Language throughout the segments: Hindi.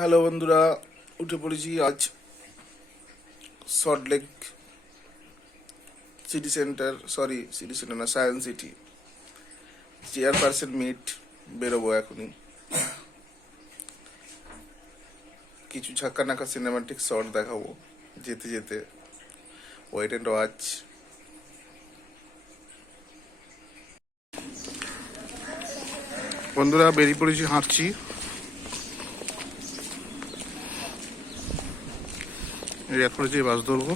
হ্যালো বন্ধুরা, উঠে পড়েছি আজ সল্টলেক সিটি সেন্টার না, সায়েন্স সিটি চেয়ারপারসন মিট। বেরোবো এখনই। কিছু ঝাক্কা নাকা সিনেমাটিক শট দেখাবো যেতে যেতে। Wait and watch. বন্ধুরা বেরিয়ে পড়েছি, হাঁটছি। এখন যে বাস ধরবো।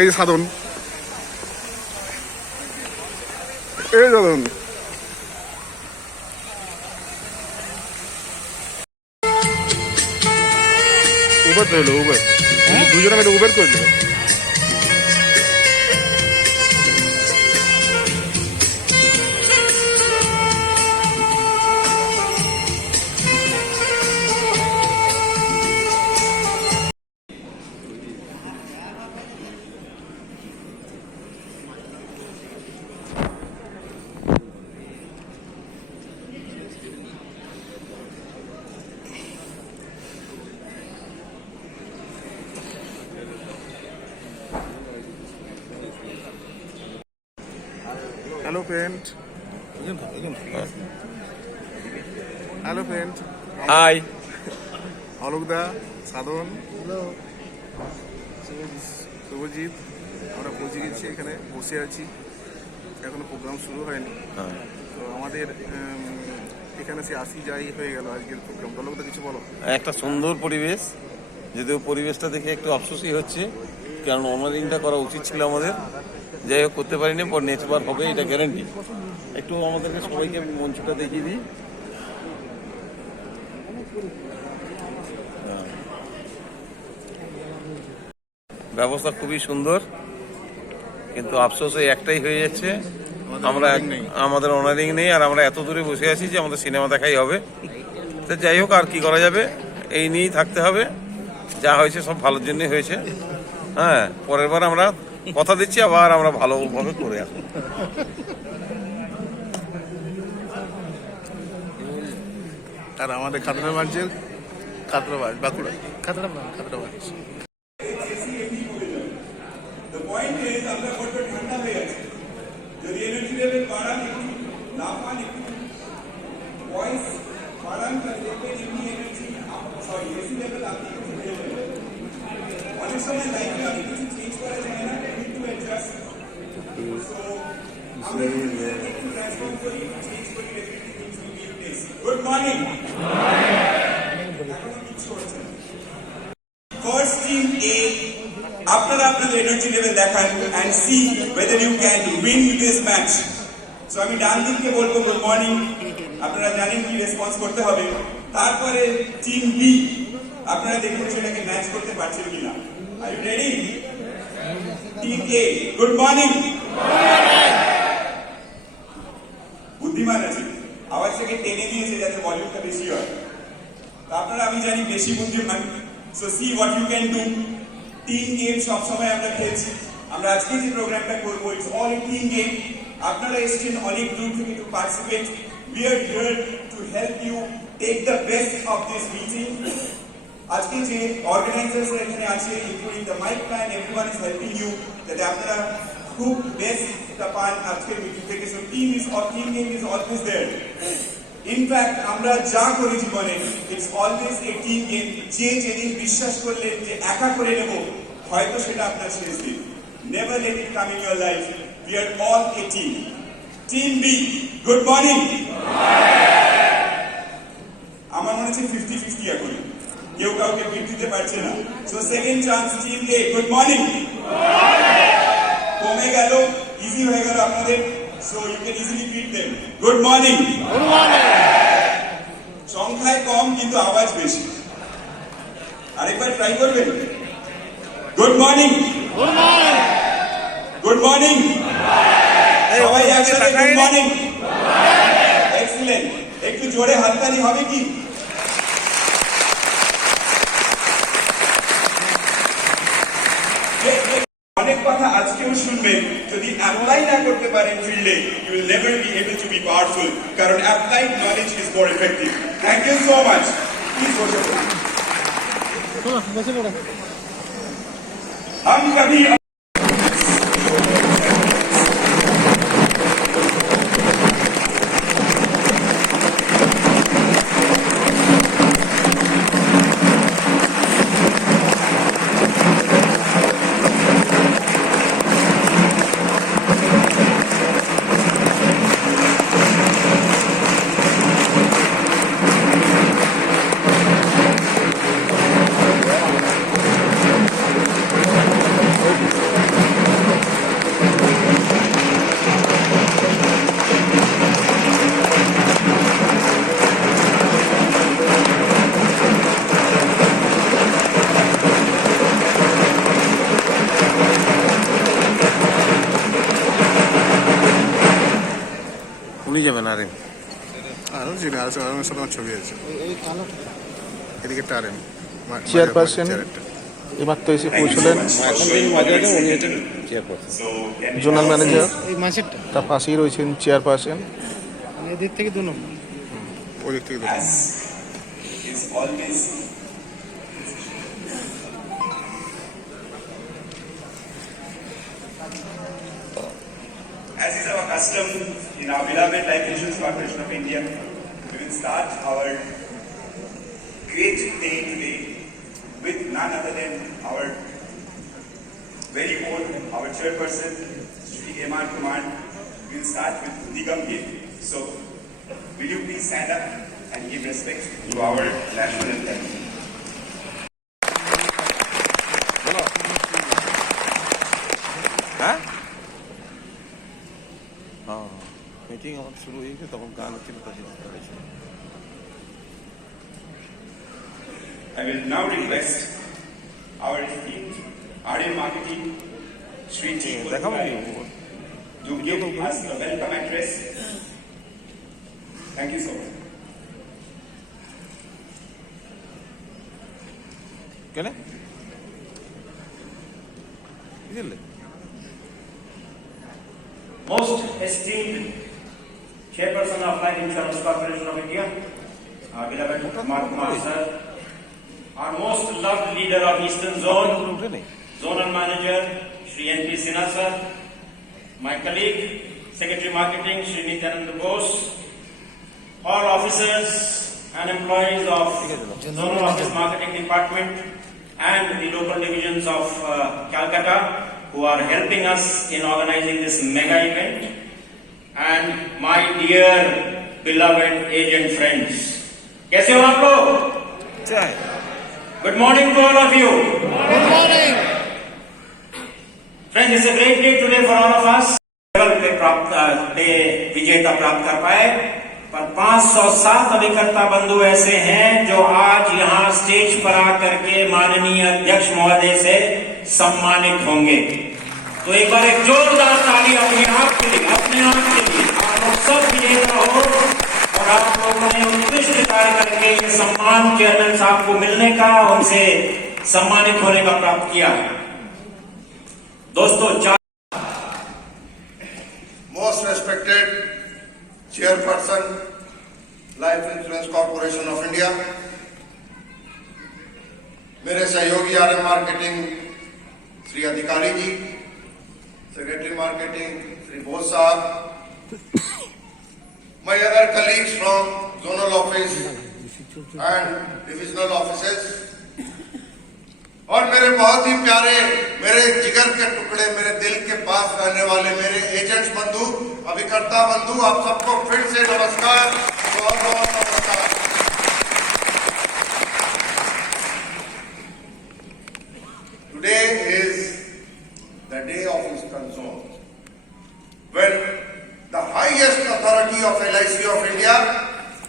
এই যে সাধন, এই সাধন। উবের তো হলো, উবের দুজনে মিলে উবের করলো। Hello friend, hello friend. Hi অলোকদা, সাধন, শুভজিৎ। আমরা পৌঁছে গেছি, এখানে বসে আছি। এখনো প্রোগ্রাম শুরু হয়নি। তো আমাদের এখানে সে আসি যাই হয়ে গেল আজকের প্রোগ্রাম। অলোকদা কিছু বলো। একটা সুন্দর পরিবেশ, যদিও পরিবেশটা দেখে একটু আফসোসই হচ্ছে, কারণ অনারিংটা করা উচিত ছিল আমাদের। যাই হোক, করতে পারিনি, পর নেক্সট বার হবে, এটা গ্যারেন্টি। একটু আমাদেরকে সবাইকে মঞ্চটা দেখিয়ে দিই। ব্যবস্থা খুবই সুন্দর, কিন্তু আফসোস এই একটাই হয়ে যাচ্ছে, আমরা আমাদের অনারিং নেই, আর আমরা এত দূরে বসে আছি যে আমাদের সিনেমা দেখাই হবে। তো যাই হোক, আর কি করা যাবে, এই নিয়েই থাকতে হবে। যা হয়েছে সব ভালোর জন্যই হয়েছে। হ্যাঁ, পরের বার আমরা কথা দিচ্ছি আবার আমরা ভালোভাবে করে আসবো। আর আমাদের খাতড়া ব্রাঞ্চের Bankura Khatra branch The point is, আমরা বড্ড ঠান্ডা হয়ে গেছে। যদি এনার্জি লেভেল বাড়ান একটু, না পান একটু, ভয়েস বাড়ান তাহলে দেখবেন এমনি এনার্জি, সরি এসি লেভেল আপনি একটু বেড়ে যাবে। অনেক সময় লাইফে অনেক কিছু চেঞ্জ করা যায় না, একটু অ্যাডজাস্ট। সো আমরা একটু ট্রান্সফর্ম করি, চেঞ্জ করি, definitely things will be in place. Good morning. এখনো কিছু হচ্ছে না। First team A, আপনারা আপনাদের এনার্জি লেভেল দেখান and see whether you can win this match. So আমি ডান দিককে বলবো গুড মর্নিং, আপনারা জানেন কি রেসপন্স করতে হবে। তারপরে টিম বি, আপনারা দেখুন সেটাকে ম্যাচ করতে পারছেন কিনা। Are you ready? Team A, good morning. বুদ্ধিমান আছে, আওয়াজটাকে টেনে দিয়েছে যাতে ভলিউমটা বেশি হয়। তো আপনারা, আমি জানি বেশি বুদ্ধিমান, so see what you can do. Team game সবসময় আমরা খেলছি, আমরা আজকে যে প্রোগ্রামটা করবো it's all a team game. আপনারা এসেছেন অনেক দূর থেকে to participate. We are here to help you take the best of this meeting. আজকে যে অর্গানাইজার্সরা এখানে আছে, including the mike man, everyone is helping you যাতে আপনারা খুব বেস্টটা পান আজকের মিটিং থেকে। So team game is always there. In fact আমরা যা করি জীবনে it's always a team game. যে যেদিন বিশ্বাস করলেন যে একা করে নেব, হয়তো সেটা আপনার শেষ দিন। Never let it come in your life. We are all a team. Team B, good morning. আমার মনে হচ্ছে 50-50 এখন, কেউ কাউকে বিট দিতে পারছে না। So second chance team A, good morning. কমে গেল, ইজি হয়ে গেল আপনাদের। So you can easily beat them. Good morning. Good morning. সংখ্যায় কম কিন্তু আওয়াজ বেশি। আরেকবার ট্রাই করবেন। Good morning. Good morning. Good morning. সবাই একসাথে গুড মর্নিং। এক্সিলেন্ট। একটু জোরে হাততালি হবে কি? অনেক কথা আজকেও শুনবেন। যদি অ্যাপ্লাই না করতে পারেন ফিল্ডে, you will never be able to be powerful, কারণ applied knowledge is more effective. Thank you so much. Please বসে পড়ুন। हम कभी উনি যাবেন আরেন, আরও চিনি, আর সাথে আমার ছবি আছে। এদিকে টারেন চেয়ারপারসন এবার তো এসে পৌঁছলেন, জোনাল ম্যানেজার, তার পাশেই রয়েছেন চেয়ারপারসন। এদিক থেকে 2 নম্বর, ওই দিক থেকে is always as is our custom in our beloved Life Insurance Corporation of India, we will start our great day today with none other than our very own, our chairperson, Shri M.R. Kumar. We will start with Nigam Gill. So, will you please stand up and give respect to our national anthem? হ্যাঁ মিটিং আমার শুরু হয়েছে, তখন গান হচ্ছিল, I will now request our esteemed, RA Marketing, Sri T. দেখাবো Kodai, to give us the welcome address. Thank you so much. কেন বুঝলে Most esteemed Chairperson of Life Insurance Corporation of India, our beloved Kumar Kumar sir, our most loved leader of Eastern Zone, উঠে নেই Zonal Manager Shri N.P. Sinha sir, my colleague Secretary Marketing Shri Nityanand Bose, all officers and employees of Zonal Office Marketing Department and the local divisions of Calcutta who are helping us in organizing this mega event, and my dear beloved agent friends. कैसे हो आप लोग? চাই Good morning to all of you. Good morning. Friends, it's a great day today for all of us. पे विजेता प्राप्त कर पाए, पर 507 अभिकर्ता बंधु ऐसे हैं जो आज यहाँ स्टेज पर आकर के माननीय अध्यक्ष महोदय से सम्मानित होंगे। तो एक बार एक जोरदार ताली अपने आप के लिए, अपने आप के लिए। आप लोग सब विजेता हो और आप लोगों ने उत्कृष्ट कार्य करके ये सम्मान चेयरमैन साहब को मिलने का, उनसे सम्मानित होने का प्राप्त किया है। दोस्तों, Most respected Chairperson, Life Insurance Corporation of India, मेरे सहयोगी RM मार्केटिंग श्री अधिकारी जी, सेक्रेटरी मार्केटिंग श्री बोस साहब, my other colleagues from zonal office and divisional offices, और मेरे बहुत ही प्यारे, मेरे जिगर के टुकड़े, मेरे दिल के पास रहने वाले मेरे एजेंट्स बंधु, अभिकर्ता बंधु, आप सबको फिर से नमस्कार, बहुत बहुत नमस्कार। Today is the day of Eastern Zone, when the highest authority of LIC of India,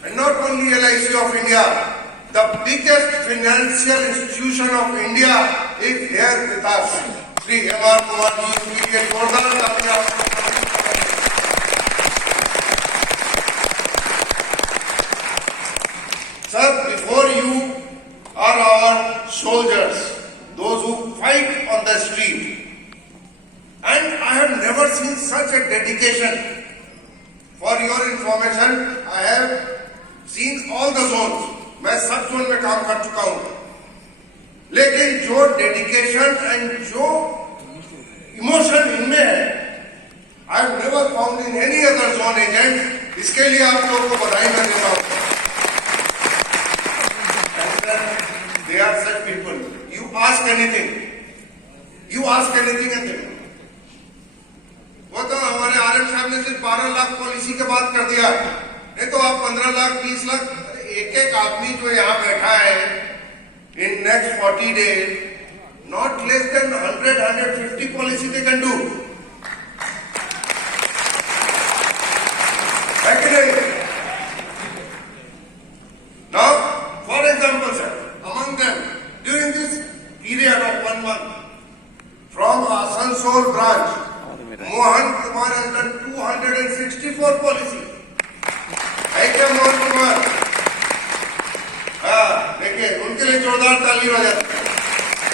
and not only LIC of India, the biggest financial institution of India is here with us. Shri M.R. Kumar ji, immediate जोरदार तालियां। Sir, before you are our soldiers, those who fight on the street, and I have never seen such a dedication. For your information, I have seen all the zones. मैं सब जोन में काम कर चुका हूं, लेकिन जो डेडिकेशन एंड जो इमोशन इनमें है, I have never found in any other zone agent. इसके लिए आप लोगों को बधाई मैं देता हूं। They are such people, you ask anything and they. वो तो हमारे RM साहब ने सिर्फ 12 लाख पॉलिसी के बात कर दिया, नहीं तो आप 15 लाख 20 लाख, एक एक आदमी जो यहाँ बैठा है, in next 40 days, not less than 100-150 policy they can do. Now, for example, sir, among them, during this period of 1 month, from Asansol branch, Mohan Kumar has done 264 policy. है क्या मोहन कुमार? हाँ, देखिए उनके लिए जोरदार ताली हो जाती है।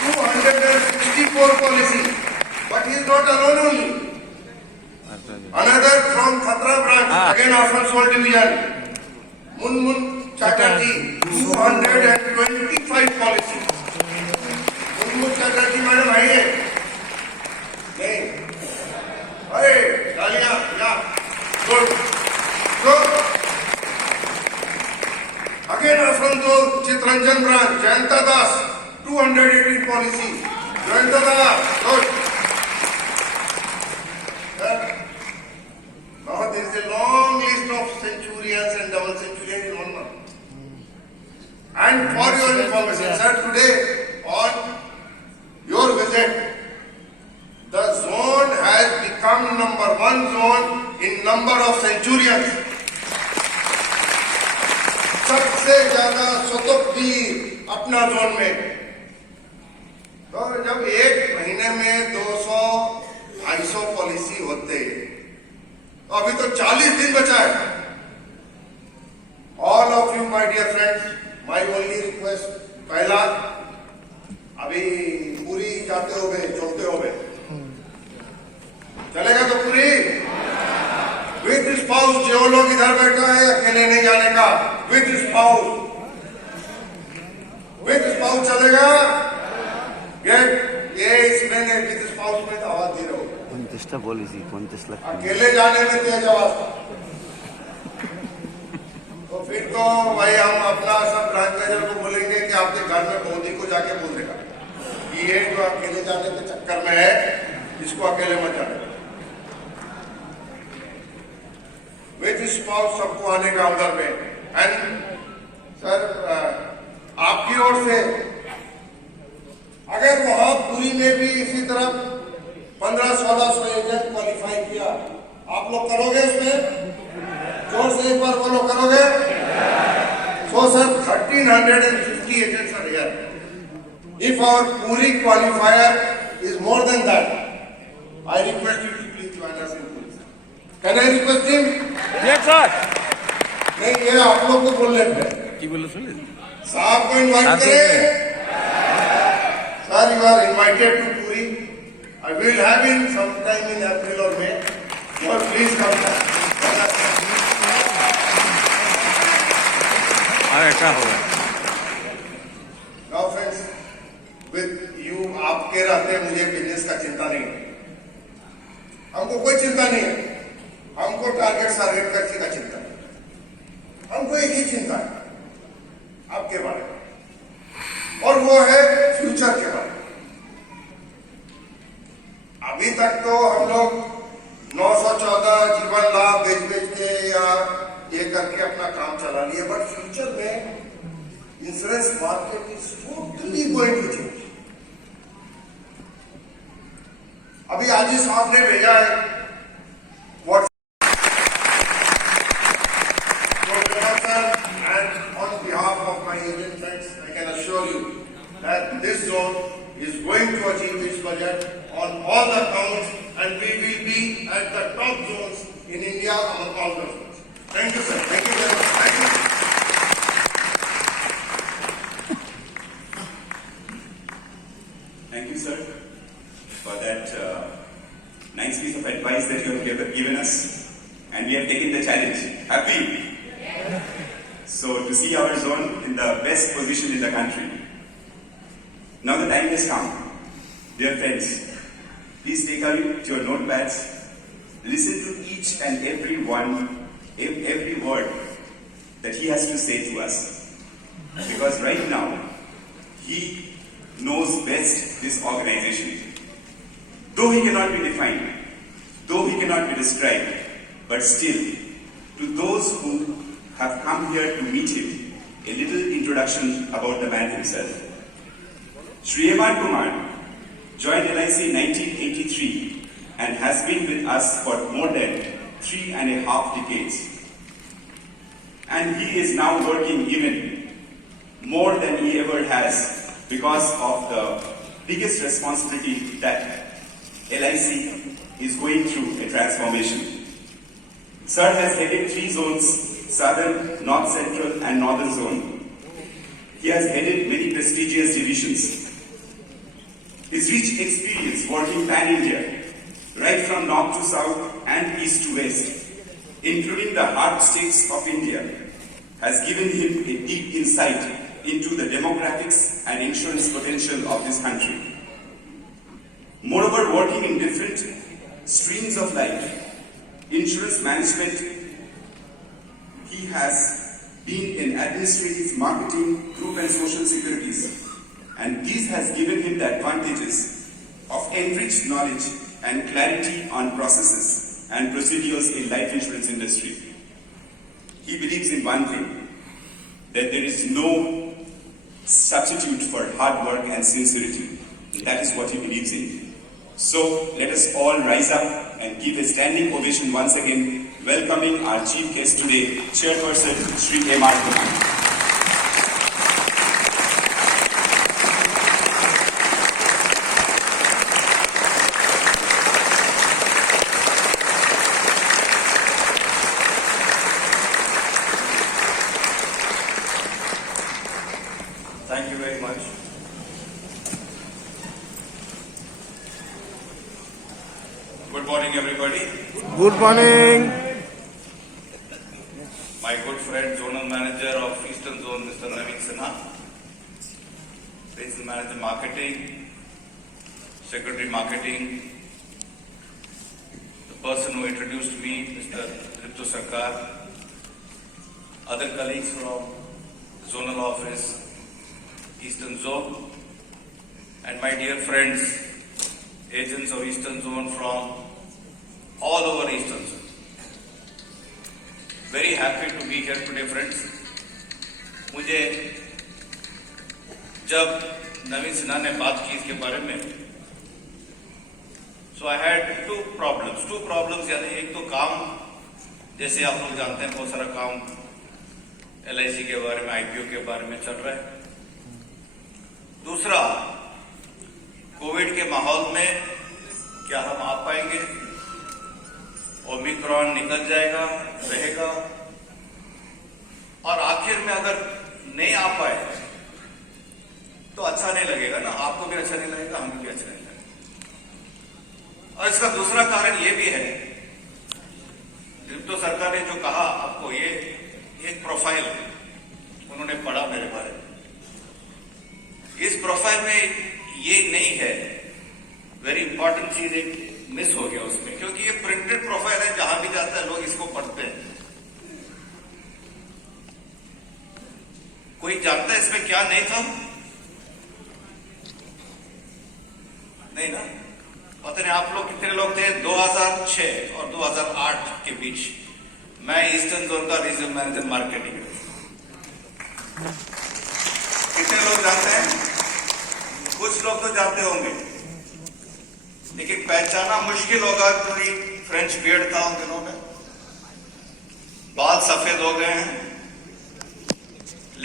264 policy, but he is not alone only. Another from Khatra branch, again Asansol division, Munmun Chatterjee, 225 policy. Munmun Chatterjee madam आइए। नहीं, अरे तालियां, या, good, good. Again Asansol Chitranjan branch, Jayanta Das, 218 policy. Jayanta Das, good. Now there is a long list of centurions and double centurions in 1 month. And for your information, sir, today on your visit, the zone has become #1 zone in number of centurions. सबसे ज्यादा स्वतंत्र अपना जोन में तो जब एक महीने में 200-250 पॉलिसी होते, तो अभी तो 40 दिन बचा है। All of you my dear friends, my only request, पहला, अभी पूरी जाते हो गए, चलते हो गए, चलेगा तो पूरी विद स्पाउस। जो लोग इधर बैठा है अकेले नहीं जाने का, विद स्पाउस, विद स्पाउस चलेगा। ये इसमें विद स्पाउस में तो आवाज दे रहे हो, 50টা পলিসি 50 লাখ अकेले जाने में तेज आवाज। तो फिर तो भाई हम अपना सब ब्रांच मैनेजर को बोलेंगे कि आपके घर में मोदी को जाके बोल देगा कि ये जो अकेले जाने के चक्कर में है, इसको अकेले मत जाने। विद स्पाउस सबको आने का उधर में। एंड सर, आपकी ओर से अगर वहां पूरी में भी इसी तरह 1500-1600 एजेंट क्वालिफाई किया, आप लोग करोगे उसमें? जोर से एक बार बोलो, करोगे? So sir, 1350 agents are here. If our Puri qualifier is more than that, I request you to please join us in Puri. Can I request him? Yes, sir. नहीं, ये आप लोग को बोल लेते हैं। কি বললো শুনলে? साहब को इनवाइट करें। Sir, you are invited to Puri. I will have him sometime in April or May. So please come back. আর একটা হবে। Now friends, with you, आपके रहते मुझे बिजनेस का चिंता नहीं है। हमको कोई चिंता नहीं है। हमको टारगेट किसी का चिंता नहीं। हमको एक ही चिंता है आपके बारे में, और वो है फ्यूचर के बारे में। अभी तक तो हम लोग 914 जीवन लाभ बेच के या ये करके अपना काम चला लिए, बट फ्यूचर में insurance market is totally going to change. अभी आजी साहब ने भेजा है WhatsApp, and on behalf of my agent friends, I can assure you that this zone is going to achieve its budget on all the counts, and we will be at the top zones in India among all the zones. Thank you, sir. Thank you very much. Thank you. Thank you, sir, for that nice piece of advice that you have given us, and we have taken the challenge. Happy? So, to see our zone in the best position in the country. Now the time has come. Dear friends, please take out your notepads, listen to each and every word that he has to say to us. Because right now, he knows best this organization. Though he cannot be defined, though he cannot be described, but still, to those who have come here to meet him, a little introduction about the man himself. Shri Hemant Kumar joined LIC in 1983 and has been with us for more than 3.5 decades. And he is now working even more than he ever has because of the biggest responsibility that LIC is going through a transformation. Sir has headed 3 zones, Southern, North Central and Northern Zone. He has headed many prestigious divisions. His rich experience working pan-India, right from north to south and east to west, including the hard states of India, has given him a deep insight into the demographics and insurance potential of this country. Moreover, working in different streams of life, insurance management, he has been in administrative, marketing, group and social securities, and this has given him the advantages of enriched knowledge and clarity on processes and procedures in life insurance industry. He believes in one thing, that there is no substitute for hard work and sincerity. That is what he believes in. So let us all rise up and give a standing ovation once again, welcoming our chief guest today, Chairperson Shri Hemant Kumar. Thank you very much. Good morning, everybody. Good morning. My good friend, Zonal Manager of Eastern Zone, Mr. Naveen Sinha, Regional Manager Marketing, Secretary Marketing, the person who introduced me, Mr. Ritu Sarkar, other colleagues from Zonal Office, Eastern Zone, and my dear friends, agents of Eastern Zone from all over Eastern Zone. Very happy to be here today, friends. मुझे जब नवीन सिन्हा ने बात की इसके बारे में, so I had two problems यानी एक तो काम, जैसे आप लोग जानते हैं बहुत सारा काम LIC के बारे में, IPO के बारे में चल रहा है। दूसरा, कोविड के माहौल में क्या हम आ पाएंगे, ओमिक्रॉन निकल जाएगा, रहेगा, और आखिर में अगर नहीं आ पाए तो अच्छा नहीं लगेगा ना, आपको भी अच्छा नहीं लगेगा, हमें भी अच्छा नहीं लगेगा। और इसका दूसरा कारण ये भी है, रितु सरकार ने जो कहा आपको, ये एक प्रोफाइल उन्होंने पढ़ा मेरे बारे में, इस प्रोफाइल में ये नहीं है, वेरी इंपॉर्टेंट चीज एक मिस हो गया उसमें, क्योंकि ये प्रिंटेड प्रोफाइल है, जहां भी जाता है लोग इसको पढ़ते हैं। कोई जानता है इसमें क्या नहीं था? नहीं ना, पता नहीं आप लोग कितने लोग थे 2006 और 2008 के बीच। मैं ईस्टर्न जोन का रीजनल मैनेजर मार्केटिंग। कितने लोग जानते हैं? कुछ लोग तो जानते होंगे, लेकिन पहचाना मुश्किल होगा। कोई फ्रेंच बियर्ड था उन दिनों में, बाल सफेद हो गए हैं,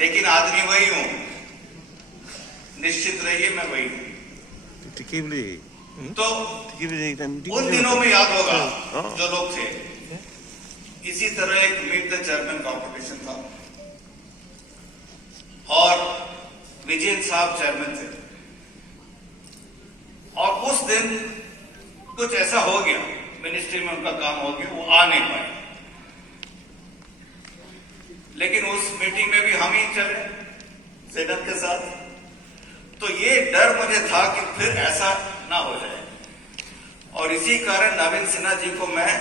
लेकिन आदमी वही हूं, निश्चित रहिए मैं वही हूं। तो उन दिनों में याद होगा जो लोग थे, इसी तरह एक मीट द चेयरमैन कॉम्पिटिशन था और विजयन साहब चेयरमैन थे, और उस दिन कुछ ऐसा हो गया, मिनिस्ट्री में उनका काम हो गया, वो आ नहीं पाए। लेकिन उस मीटिंग में भी हम ही चले सेनेट के साथ, तो ये डर मुझे था कि फिर ऐसा ना हो जाए, और इसी कारण नवीन सिन्हा जी को मैं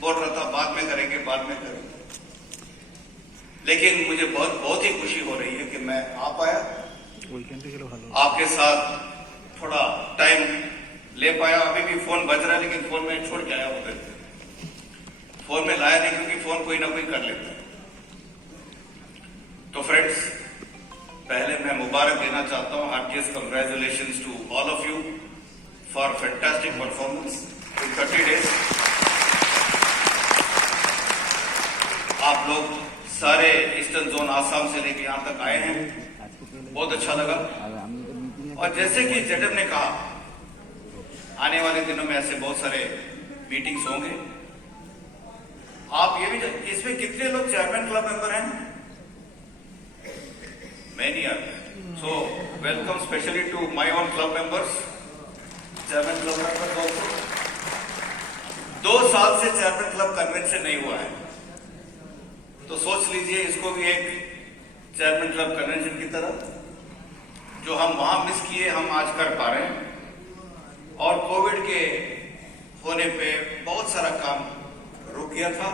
बोल रहा था बाद में करेंगे। लेकिन मुझे बहुत ही खुशी हो रही है कि मैं आ पाया, आपके साथ थोड़ा टाइम ले पाया। अभी भी फोन बज रहा है, लेकिन फोन में छोड़ के आया उधर, फोन में लाया नहीं, क्योंकि फोन कोई ना कोई कर लेता है। तो फ्रेंड्स, पहले मैं मुबारक देना चाहता हूं, heartiest congratulations to all of you for fantastic performance in 30 days. आप लोग सारे ईस्टर्न जोन आसाम से लेकर यहां तक आए हैं, बहुत अच्छा लगा। और जैसे कि जेडम ने कहा, आने वाले दिनों में ऐसे बहुत सारे मीटिंग्स होंगे। आप ये भी, इसमें कितने लोग चेयरमैन क्लब मेंबर हैं? Many are there. So welcome specially to my own club members, chairman club members also. 2 साल से चेयरमैन क्लब कन्वेंशन नहीं हुआ है, तो सोच लीजिए इसको भी एक चेयरमैन क्लब कन्वेंशन की तरह, जो हम वहां मिस किए हम आज कर पा रहे हैं। और कोविड के होने पे बहुत सारा काम रुक गया था,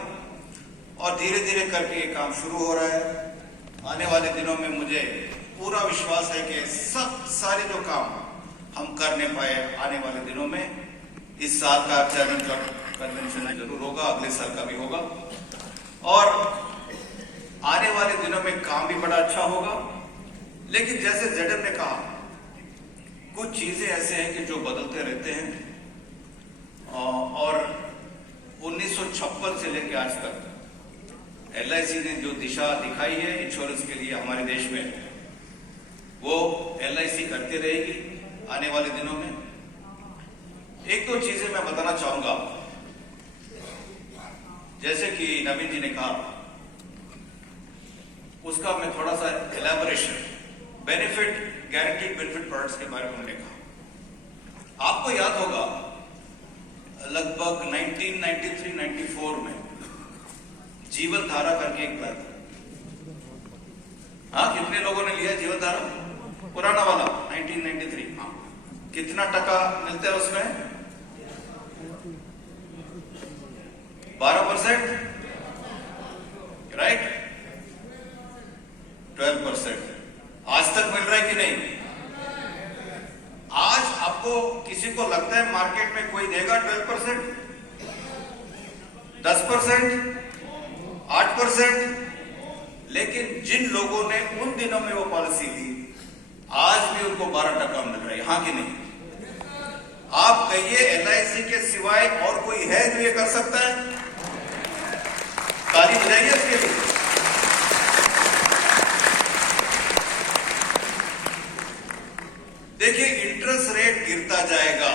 और धीरे धीरे करके ये काम शुरू हो रहा है। आने वाले दिनों में मुझे पूरा विश्वास है कि सारे जो काम हम कर नहीं पाए, आने वाले दिनों में इस साल का चेयरमैन क्लब कन्वेंशन जरूर होगा, अगले साल का भी होगा, और आने वाले दिनों में काम भी बड़ा अच्छा होगा। लेकिन जैसे जेडम ने कहा, कुछ चीजें ऐसे हैं कि जो बदलते रहते हैं, और 1956 से लेकर आज तक LIC ने जो दिशा दिखाई है इंश्योरेंस के लिए हमारे देश में, वो LIC करती रहेगी आने वाले दिनों में। एक दो चीजें मैं बताना चाहूंगा, जैसे कि नवीन जी ने कहा, उसका मैं थोड़ा सा एलैबोरेशन बेनिफिट गारंटीड बेनिफिट प्रोडक्ट्स के बारे में उन्होंने कहा। आपको याद होगा लगभग 1993-94 में जीवन धारा करके एक प्लान था। हाँ, कितने लोगों ने लिया जीवन धारा? पुराना वाला 1993। हाँ, कितना टका मिलता है उसमें? 12%, राइट? 12%। आज तक मिल रहा है कि नहीं? आज आपको किसी को लगता है मार्केट में कोई देगा 12%, 10%, 8%? लेकिन जिन लोगों ने उन दिनों में वो पॉलिसी ली, आज भी उनको 12% मिल रहा है, हाँ कि नहीं? आप कहिए LIC के सिवाय और कोई है जो ये कर सकता है? तारीफ जाएगी इसके लिए। देखिए, इंटरेस्ट रेट गिरता जाएगा।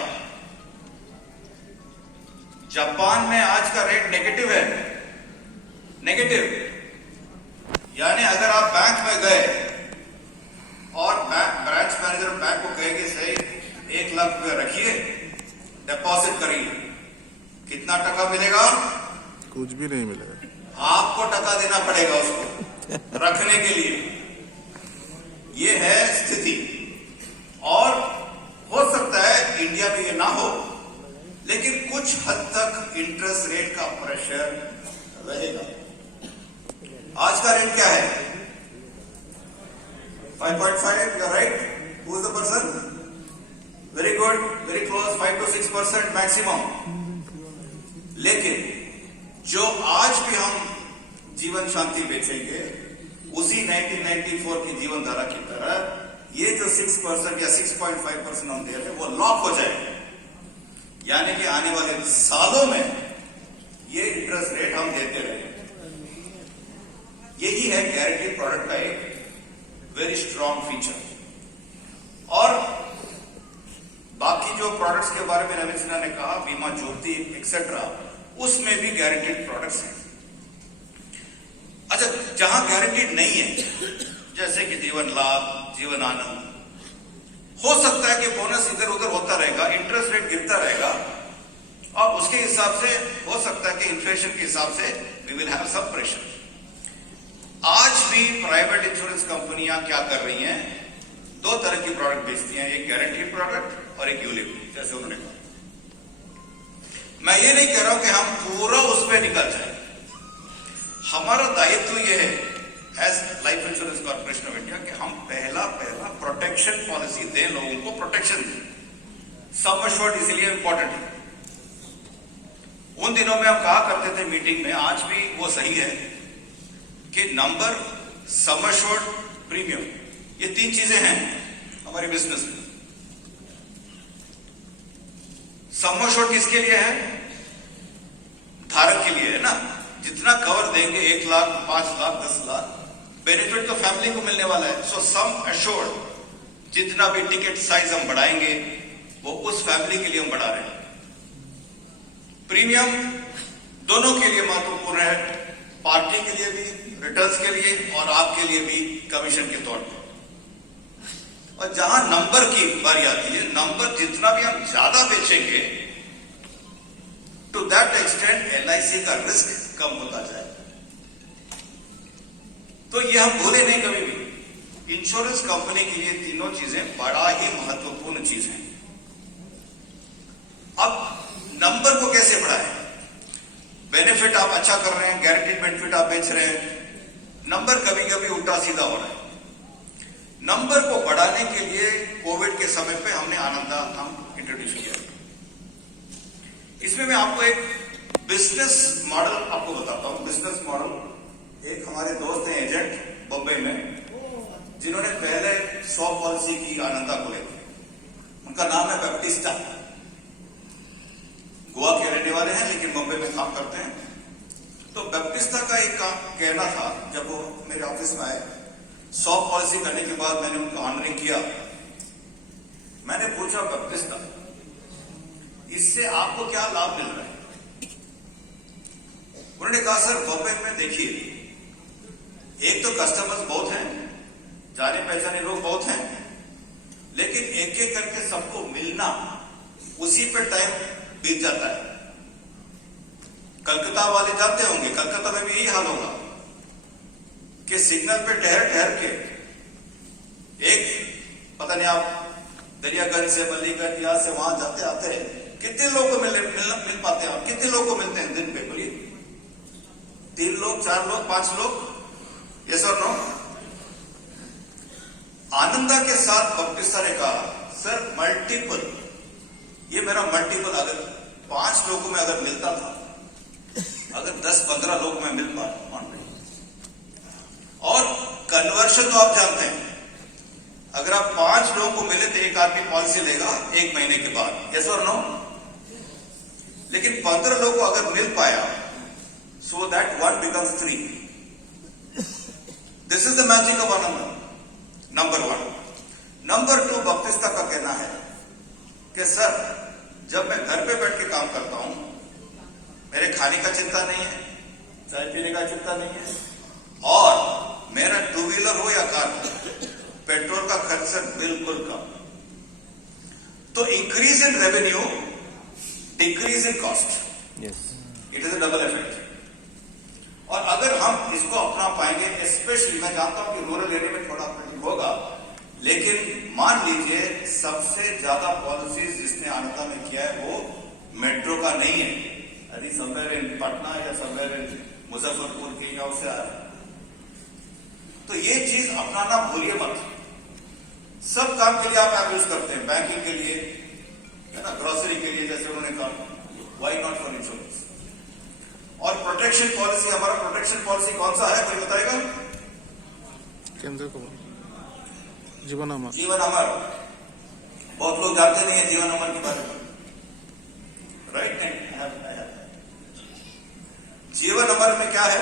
जापान में आज का रेट नेगेटिव है, नेगेटिव। यानी अगर आप बैंक में गए और ब्रांच मैनेजर बैंक को कहेंगे सही 1 लाख रुपया रखिए, डिपॉजिट करिए, कितना टका मिलेगा? कुछ भी नहीं मिलेगा। आपको टका देना पड़ेगा उसको रखने के लिए। ये है स्थिति। और हो सकता है इंडिया में ये ना हो, लेकिन कुछ हद तक इंटरेस्ट रेट का प्रेशर रहेगा। आज का रेट क्या है? 5.5, you're right? Who is the person? Very good, very close, 5 to 6% maximum. लेकिन जो आज भी हम जीवन शांति बेचेंगे, उसी 1994 की जीवन धारा की तरह ये जो 6% या 6.5% हम दे रहे हैं वो लॉक हो जाएगा। यानी कि आने वाले सालों में ये इंटरेस्ट रेट हम देते रहेंगे। यही है गारंटीड प्रोडक्ट का एक वेरी स्ट्रॉन्ग फीचर। और बाकी जो प्रोडक्ट्स के बारे में रमेश सिन्हा ने कहा, बीमा ज्योति एक्सेट्रा, उसमें भी गारंटीड प्रोडक्ट्स हैं। अच्छा, जहां गारंटीड नहीं है, जैसे कि जीवन लाभ, जीवन आनंद, हो सकता है कि बोनस इधर उधर होता रहेगा, इंटरेस्ट रेट गिरता रहेगा, और उसके हिसाब से हो सकता है कि इन्फ्लेशन के हिसाब से we will have some pressure. आज भी प्राइवेट इंश्योरेंस कंपनियां क्या कर रही हैं? 2 तरह की प्रोडक्ट बेचती हैं, एक गारंटीड प्रोडक्ट और एक यूलिप, जैसे उन्होंने कहा। मैं ये नहीं कह रहा हूं कि हम पूरा उस पर निकल जाए। हमारा दायित्व यह है as life insurance corporation of India कि हम पहला प्रोटेक्शन पॉलिसी दें, लोगों को प्रोटेक्शन दें। सम अश्योर्ड इसलिए इंपॉर्टेंट है। उन दिनों में हम कहा करते थे मीटिंग में, आज भी वो सही है कि नंबर, सम अश्योर्ड, प्रीमियम, ये 3 चीजें हैं हमारे बिजनेस में। सम अश्योर्ड किसके लिए है? धारक के लिए है ना। जितना कवर देंगे 1 लाख, 5 लाख, 10 लाख, बेनिफिट तो फैमिली को मिलने वाला है। सो सम अश्योर्ड, जितना भी टिकट साइज हम बढ़ाएंगे वो उस फैमिली के लिए हम बढ़ा रहे हैं। प्रीमियम दोनों के लिए महत्वपूर्ण है, पार्टी के लिए भी, रिटर्न्स के लिए, और आपके लिए भी कमीशन के तौर पर। और जहां नंबर की बारी आती है, नंबर जितना भी हम ज्यादा बेचेंगे, टू दैट एक्सटेंट LIC का रिस्क कम होता जाए। तो ये हम भूले नहीं कभी भी। इंश्योरेंस कंपनी के लिए तीनों चीजें बड़ा ही महत्वपूर्ण चीज हैं। अब नंबर को कैसे बढ़ाएं? बेनिफिट आप अच्छा कर रहे हैं, गारंटीड बेनिफिट आप बेच रहे हैं, नंबर कभी कभी उल्टा सीधा हो रहा है। नंबर को बढ़ाने के लिए कोविड के समय पे हमने आनंदा नाम इंट्रोड्यूस किया। इसमें मैं आपको एक बिजनेस मॉडल आपको बताता हूं। बिजनेस मॉडल, एक हमारे दोस्त हैं एजेंट बॉम्बे में, जिन्होंने पहले 100 पॉलिसी की आनंदा को लेकर। उनका नाम है बैप्टिस्टा। गोवा के रहने वाले हैं लेकिन बॉम्बे में काम करते हैं। तो बैप्टिस्टा का एक कहना था, जब वो मेरे ऑफिस में आए 100 पॉलिसी करने के बाद मैंने उनको ऑनरिंग किया। मैंने पूछा, बैप्टिस्टा, इससे आपको क्या लाभ मिल रहा है? उन्होंने कहा, सर बॉम्बे में देखिए, एक तो कस्टमर्स बहुत हैं, जाने पहचाने लोग बहुत हैं, लेकिन एक एक करके सबको मिलना, उसी पे टाइम बीत जाता है। कलकत्ता वाले जानते होंगे, कलकत्ता में भी यही हाल होगा कि सिग्नल पे ठहर ठहर के एक, पता नहीं आप दरियागंज से बल्लीगंज यहाँ से वहां जाते आते हैं, कितने लोग को मिल पाते हैं आप? कितने लोग को मिलते हैं दिन पे? बोलिए, 3 लोग, 4 लोग, 5 लोग? यस और नो? आनंदा के साथ बप्तिस्ता ने कहा, सर मल्टीपल, ये मेरा मल्टीपल, अगर 5 लोगों में अगर मिलता था, अगर 10-15 लोग में मिल मान रहे, और कन्वर्शन तो आप जानते हैं, अगर आप 5 लोगों को मिले तो एक आदमी पॉलिसी लेगा 1 महीने के बाद, यस और नो? लेकिन 15 लोगों को अगर मिल पाया, so that 1 becomes 3. This is the magic of Anand, number 1. Number 2, बप्तिस्ता का कहना है कि सर जब मैं घर पे बैठ के काम करता हूं, मेरे खाने का चिंता नहीं है, चाय पीने का चिंता नहीं है, और मेरा 2 व्हीलर हो या कार हो, पेट्रोल का खर्च बिल्कुल कम। तो increase in revenue, decrease in cost, it is a double effect. और अगर हम इसको अपना पाएंगे, स्पेशली मैं जानता हूं कि रूरल एरिया में थोड़ा कठिन होगा, लेकिन मान लीजिए सबसे ज्यादा पॉलिसीज जिसने आनंदा में किया है वो मेट्रो का नहीं है, अभी समवेयर इन पटना या समवेयर इन मुजफ्फरपुर की गांव से आ रहा है। तो ये चीज अपनाना भूलिए मत। सब काम के लिए आप ऐप यूज करते हैं, बैंकिंग के लिए, है ना, ग्रोसरी के लिए, जैसे उन्होंने कहा, व्हाई नॉट फॉर इंश्योरेंस? और प्रोटेक्शन पॉलिसी, हमारा प्रोटेक्शन पॉलिसी कौन सा है, कोई बताएगा? केंद्र को जीवन अमर। जीवन अमर, बहुत लोग जानते नहीं है जीवन अमर के बारे में, राइट? नहीं, जीवन अमर में क्या है,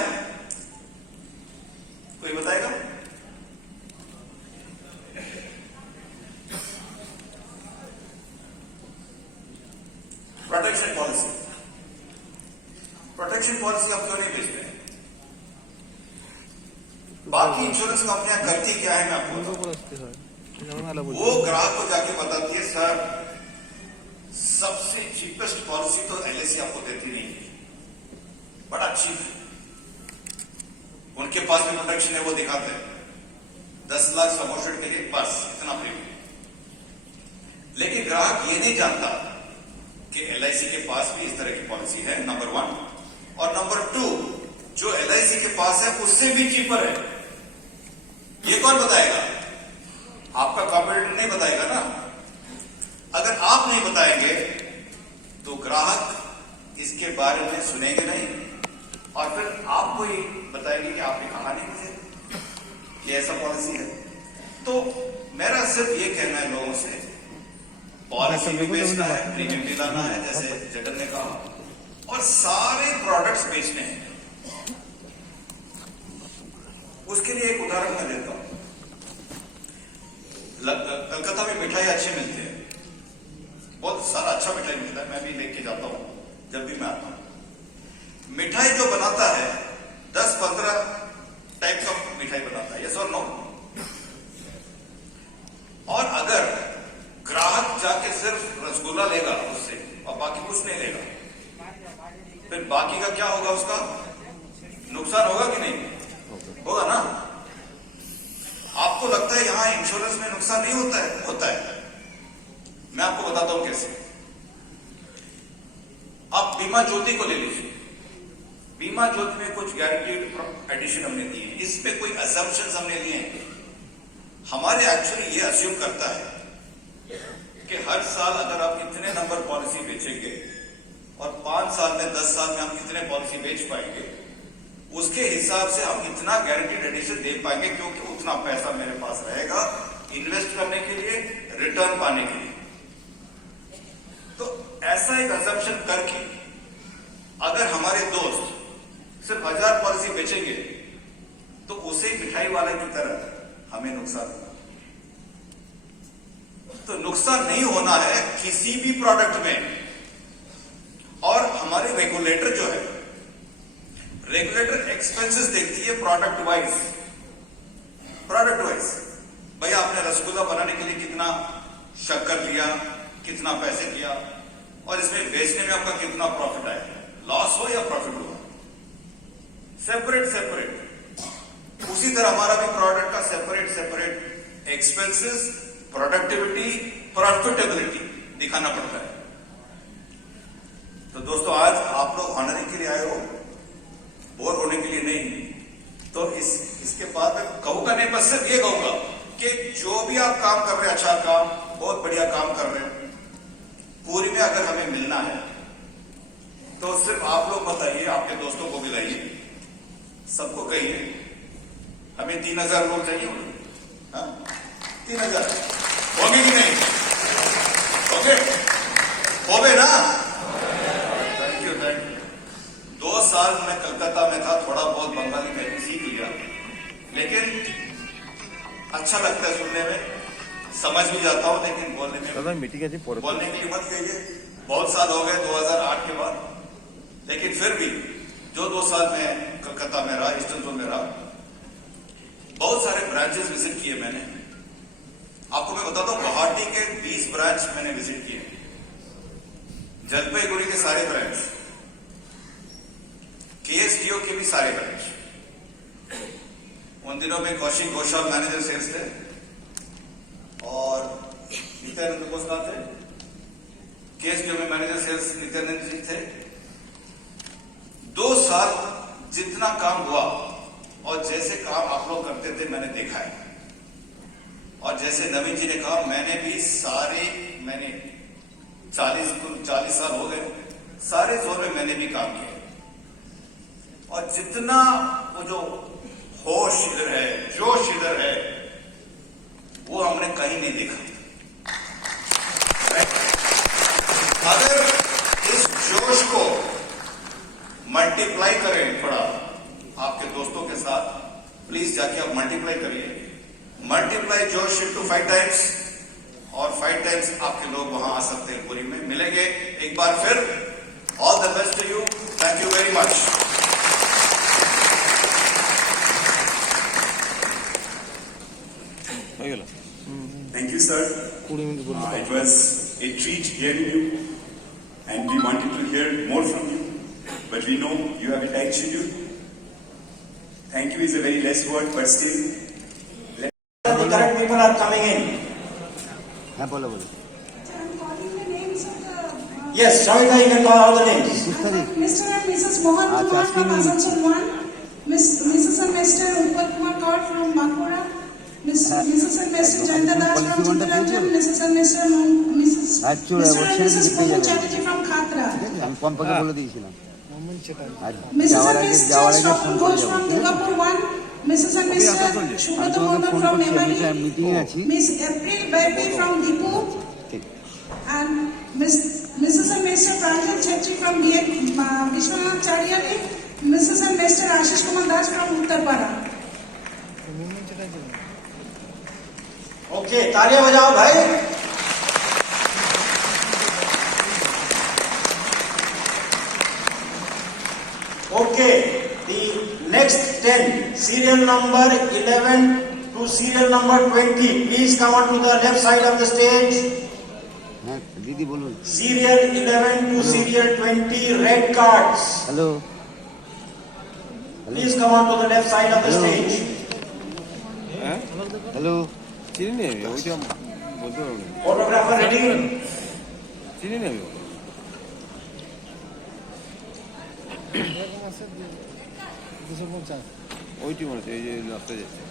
कोई बताएगा? प्रोटेक्शन पॉलिसी, प्रोटेक्शन पॉलिसी आप क्यों नहीं भेजते? बाकी इंश्योरेंस कंपनियां करती क्या है, मैं आपको बताऊं। वो ग्राहक को जाके बताती है, सर सबसे चीपेस्ट पॉलिसी तो एलआईसी आपको देती नहीं है, बड़ा चीप है, उनके पास भी प्रोटेक्शन है, वो दिखाते हैं 10 लाख सपोर्टेड के लिए, बस इतना प्रीमियम। लेकिन ग्राहक ये नहीं जानता कि एलआईसी के पास भी इस तरह की पॉलिसी है, नंबर 1। और नंबर 2, जो एलआईसी के पास है उससे भी चीपर है, ये कौन बताएगा? आपका कॉम्पिटिटर नहीं बताएगा ना। अगर आप नहीं बताएंगे तो ग्राहक इसके बारे में सुनेंगे नहीं, और फिर आपको ही बताएंगे कि आपने कहा नहीं मुझे कि ऐसा पॉलिसी है। तो मेरा सिर्फ ये कहना है लोगों से, पॉलिसी भी बेचना है, प्रीमियम भी लाना है, जैसे जगन ने कहा, और सारे प्रोडक्ट्स बेचने हैं। उसके लिए एक उदाहरण मैं देता हूं। कलकत्ता में मिठाई अच्छे मिलते हैं, बहुत सारा अच्छा मिठाई मिलता है, मैं भी लेके जाता हूं जब भी मैं आता हूं। मिठाई जो बनाता है 10-15 टाइप का मिठाई बनाता है, यस और नो? और अगर ग्राहक जाके सिर्फ रसगुल्ला लेगा उससे और बाकी कुछ नहीं लेगा, फिर बाकी का क्या होगा? उसका नुकसान होगा कि नहीं होगा ना? आपको लगता है यहां इंश्योरेंस में नुकसान नहीं होता है? होता है। मैं आपको बताता हूं कैसे। आप बीमा ज्योति को ले लीजिए। बीमा ज्योति में कुछ गारंटीड एडिशन हमने दिए हैं, इस पे कोई असम्पशंस हमने लिए हैं। हमारे एक्चुअली ये अज्यूम करता है कि हर साल अगर आप इतने नंबर पॉलिसी बेचेंगे और 5 साल में 10 साल में हम कितने पॉलिसी बेच पाएंगे, उसके हिसाब से हम इतना गारंटीड एडिशन दे पाएंगे, क्योंकि उतना पैसा मेरे पास रहेगा इन्वेस्ट करने के लिए, रिटर्न पाने के लिए। तो ऐसा एक असम्पशन करके अगर हमारे दोस्त सिर्फ 1000 पॉलिसी बेचेंगे तो उसे मिठाई वाले की तरह हमें नुकसान होगा। तो नुकसान नहीं होना है किसी भी प्रोडक्ट में। और हमारे रेगुलेटर जो है, रेगुलेटर एक्सपेंसेस देखती है प्रोडक्ट वाइज। रसगुल्ला बनाने के लिए कितना शक्कर लिया, कितना पैसे लिया, और इसमें बेचने में आपका कितना प्रॉफिट आया, लॉस हो या प्रॉफिट हो, सेपरेट सेपरेट। उसी तरह हमारा भी प्रोडक्ट का सेपरेट एक्सपेंसेस, प्रोडक्टिविटी, प्रॉफिटेबिलिटी दिखाना पड़ता है। तो दोस्तों, आज आप लोग ऑनरिंग के लिए आए हो, बोर होने के लिए नहीं। तो इसके बाद मैं कहूंगा नहीं, बस सिर्फ ये कहूंगा कि जो भी आप काम कर रहे हैं, अच्छा काम, बहुत बढ़िया काम कर रहे हैं, पूरी में अगर हमें मिलना है तो सिर्फ आप लोग बताइए, आपके दोस्तों को भी लाइए, सबको कहिए हमें 3000 लोग चाहिए। 3000 होंगे कि नहीं? ओके, होगे ना? Thank you, thank you. 2 साल मैं कलकत्ता में था, थोड़ा बहुत बंगाली में भी सीख लिया, लेकिन अच्छा लगता है सुनने में, समझ भी जाता हूं, लेकिन बोलने में बोलने के लिए मत कहिए। बहुत साल हो गए 2008 के बाद, लेकिन फिर भी जो 2 साल में कलकत्ता में रहा, ईस्टर्न जोन में रहा, बहुत सारे ब्रांचेस विजिट किए मैंने। आपको मैं बताता हूं, गुवाहाटी के 20 ब्रांच मैंने विजिट किए, जलपाईगुड़ी के सारे ब्रांच, केएसटीओ के भी सारे ब्रांच। उन दिनों में कौशिक घोषाल मैनेजर सेल्स थे और नित्यानंद घोष थे, केएसटीओ में मैनेजर सेल्स नित्यानंद जी थे। 2 साल जितना काम हुआ और जैसे काम आप लोग करते थे मैंने देखा है, और जैसे नवीन जी ने कहा, मैंने 40 साल हो गए, सारे जोन में मैंने भी काम किया, और जितना वो जो होश इधर है, जोश इधर है, वो हमने कहीं नहीं देखा। अगर इस जोश को मल्टीप्लाई करें थोड़ा आपके दोस्तों के साथ, प्लीज जाके आप मल्टीप्लाई करिए, मल्टीप्लाई जोश इनटू 5 टाइम्स, और 5 टाइम्स आपके लोग वहां आ सकते हैं, पूरी में मिलेंगे। एक बार फिर all the best to you, thank you very much. Thank you, sir. It was a treat hearing you, and we wanted to hear more from you, but we know you have a tight schedule. Thank you is a very less word, but still. The correct people are coming in. হ্যাঁ বলো বলো I'm calling the names of the... Yes, Shavita, you can call all the names. Mr. and Mrs. Mohan Kumar from Asansol 1, Mrs. and Mr. Upal Kumar Kaur from Bankura, Mrs. and Mr. Jayanta Das from Chittaranjan, Mrs. and Mr. Mr. and Mrs. Mohan Chatterjee from Khatra, আমি পম্পাকে বলে দিয়েছিলাম আর Mrs. and Mr. Swapn Ghosh from Durgapur 1, Mrs. and Mr. Shubhrata Mondal from Memari, মিটিংয়ে আছি Miss April Baby from Dipu, and Mrs. and Mr. Pranjal Chetri from Vishwanath Charyali, Mrs. and Mr. Ashish Kumar Das from Uttarpara. Okay, तालियां बजाओ भाई। Okay, the next 10, serial number 11 to serial number 20, please come on to the left side of the stage. হ্যাঁ দিদি বলুন Serial 11 to serial 20, red cards. Hello Please come on to the left side of the stage. Hello চিনি নেই আমি, ওইটা বলতে পারবো না, Photographer ready? চিনি নেই আমি। ওইটি মনে হচ্ছে, এই যে রাস্তায় যাচ্ছে।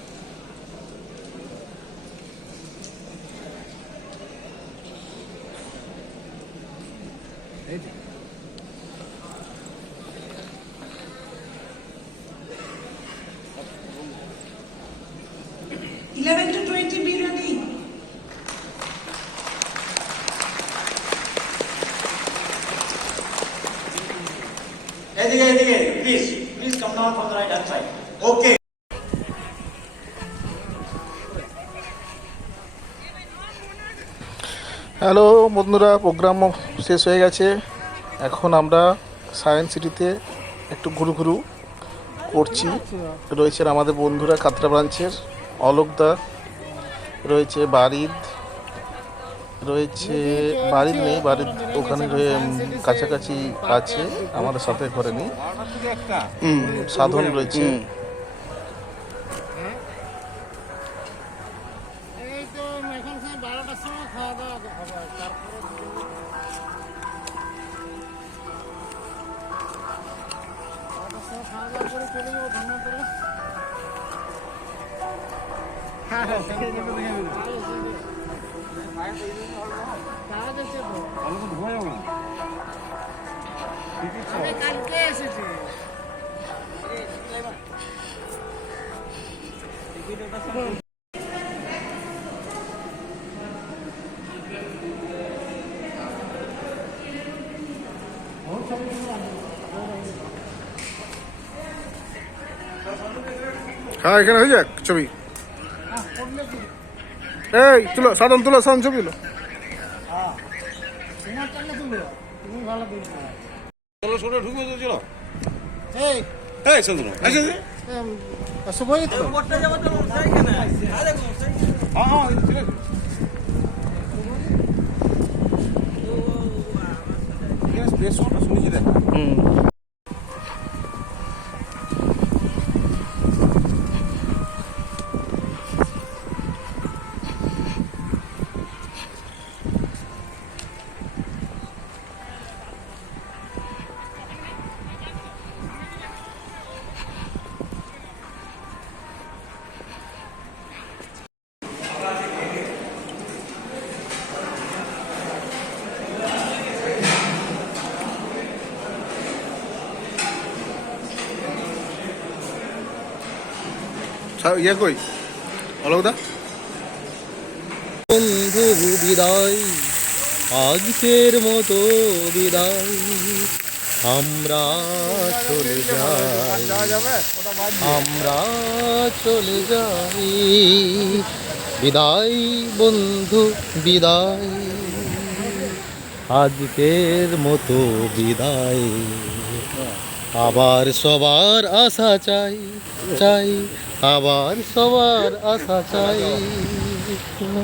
Eleven to 20, be ready. এদিকে, please come down from the right hand side. Okay. Hello বন্ধুরা, প্রোগ্রাম শেষ হয়ে গেছে। এখন আমরা সায়েন্স সিটিতে একটু ঘুরু করছি। রয়েছেন আমাদের বন্ধুরা কাতরা ব্রাঞ্চের অলোক দা, রয়েছে বারিদ, রয়েছে বারিদ নেই, বারিদ ওখানে কাছাকাছি আছে, আমাদের সাথে ঘরে নেই। সাধন রয়েছে, এই তো এখন 12টার সময় খাওয়া দাওয়া হবে, তারপরে 12টার সময় খাওয়া দাওয়া করে চলে যাবো ধান্না করে। হ্যাঁ হ্যাঁ, দেখে যাবে, দেখে যাবে। কাজ আছে তো। আমি কালকে এসেছি। হ্যাঁ এখানে হয়ে যাক ছবি। এই তুলো, সাধন তুলো, সাধন ছবি তুলো। তোমার টাকা তুলো, তুমি ভালো দেখবে। চলো ছোট ঢুকবে তো, চলো। এই এই চন্দ্র, সবাই তো হ্যাঁ হ্যাঁ, ঠিক আছে। এখানে স্পেস শুনেছি দেখ। ইয়ে কই অলকদা? বন্ধু বিদায়, আজকের মতো বিদায়, আমরা চলে যাই, আমরা চলে যাই, বিদায় বন্ধু বিদায়, আজকের মতো বিদায়, আবার সবার আশা চাই, চাই, আবার সবার আশা চাই। চলো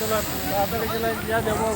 তাড়াতাড়ি গেলে দিয়া দেবো।